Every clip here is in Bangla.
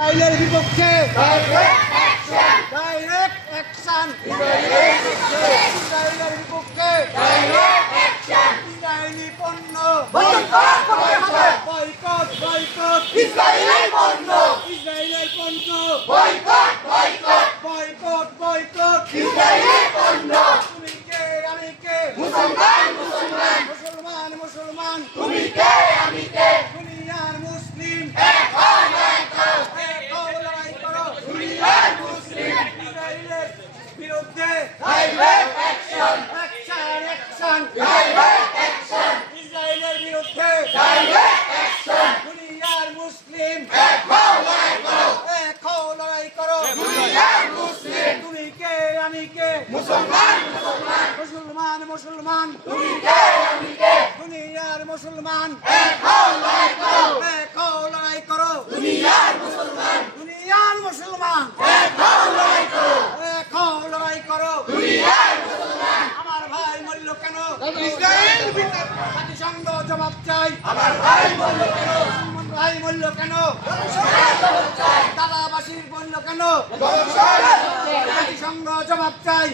ইসরায়েলের বিপক্ষে ডাইরেক্ট অ্যাকশন ইসরায়েলের বিপক্ষে ইসরায়েলি পণ্য বয়কট করতে হবে। বয়কট বয়কট ইসরায়েলের পণ্য ইসরায়েলের পণ্য বয়কট বয়কট বয়কট বয়কট ইসরায়েলের পণ্য। তুমি কে আমি কে মুসলমান মুসলমান মুসলমান মুসলমান তুমি কে আমি কে দুনিয়ার মুসলিম এক হও লড়াই করো এক হও লড়াই করো দুনিয়ার মুসলিম ইসরায়েলের বিরুদ্ধে direct action action action direct action ইসরায়েলের বিরুদ্ধে ডাইরেক্ট অ্যাকশন দুনিয়ার মুসলিম এক হও লড়াই করো এক হও লড়াই করো দুনিয়ার মুসলিম তুমি কে আমি কে মুসলমান মুসলমান মুসলমান মুসলমান তুমি কে আমি কে দুনিয়ার মুসলমান এক হও লড়াই করো এক হও লড়াই করো দুনিয়ার মুসলমান দুনিয়ার মুসলমান এক হও লড়াই করো এক হও লড়াই করো দুনিয়ার মুসলমান আমার ভাই মূল্য কেন ইসরায়েল জাতিসংঘ জবাব চাই আমার ভাই বলল কেন মুসলমান ভাই মূল্য কেন দাদাবাসীর মূল্য কেন জাতিসংঘ জবাব চাই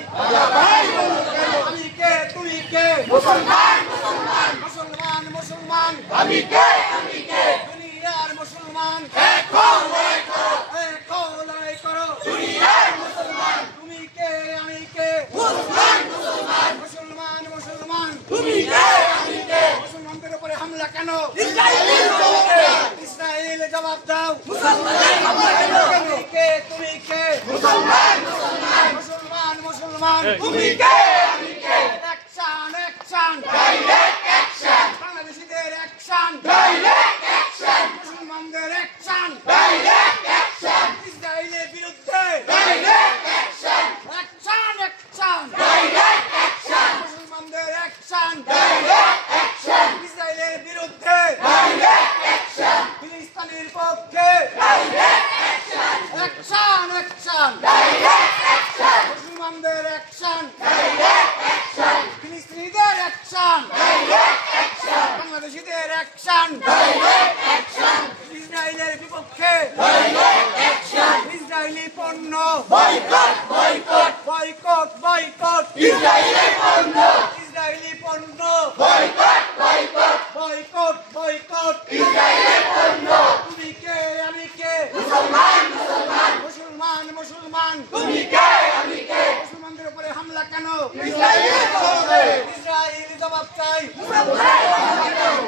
আমি কে তুমি কে মুসলমান মুসলমান মুসলমান মুসলমান আমি কে আমি কে দুনিয়ার মুসলমান এক হও লড়াই করো এক হও লড়াই করো দুনিয়ার মুসলমান তুমি কে আমি কে মুসলমান মুসলমান মুসলমান মুসলমান তুমি কে আমি কে মুসলমানদের উপরে হামলা কেন ইসরায়েলের জবাবে ইসরায়েল জবাব দাও মুসলমানের হামলা কেন তুমি কে তুমি কে মুসলমান মুসলমান মুসলমান মুসলমান তুমি কে আমি কে অ্যাকশন অ্যাকশন ডাইরেক্ট অ্যাকশন বাংলাদেশিদের অ্যাকশন ডাইরেক্ট অ্যাকশন মুসলমানদের অ্যাকশন ডাইরেক্ট অ্যাকশন ইসরায়েলের বিরুদ্ধে direct action action action direct action মুসলমানদের অ্যাকশন ডাইরেক্ট অ্যাকশন ইসরায়েলের বিরুদ্ধে ডাইরেক্ট অ্যাকশন ফিলিস্তিনের পক্ষে direct action action action direct action মুসলমানদের অ্যাকশন ডাইরেক্ট অ্যাকশন ফিলিস্তিনিদের অ্যাকশন ডাইরেক্ট অ্যাকশন বাংলাদেশিদের অ্যাকশন ডাইরেক্ট অ্যাকশন ইসরায়েলের বিপক্ষে ডাইরেক্ট অ্যাকশন ইসরায়েলি পণ্য বয়কট বয়কট বয়কট বয়কট ইসরায়েলের পণ্য ইসরায়েলি পণ্য বয়কট বয়কট বয়কট বয়কট ইসরায়েলের পণ্য তুমি কে আমি কে মুসলমান মুসলমান মুসলমান মুসলমান তুমি কে আমি কে মুসলমানদের উপরে হামলা কেন ইসরায়েলের জবাবে ইসরায়েল জবাব চাই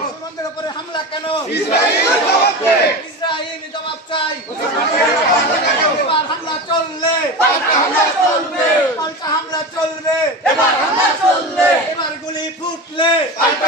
মুসলমানদের উপরে হামলা কেন ইসরায়েলের জবাবে ইসরায়েল জবাব চাই এবার হামলা চললে পাল্টা হামলা চলবে পাল্টা হামলা চলবে এবার হামলা চললে এবার গুলি ফুটলে পাল্টা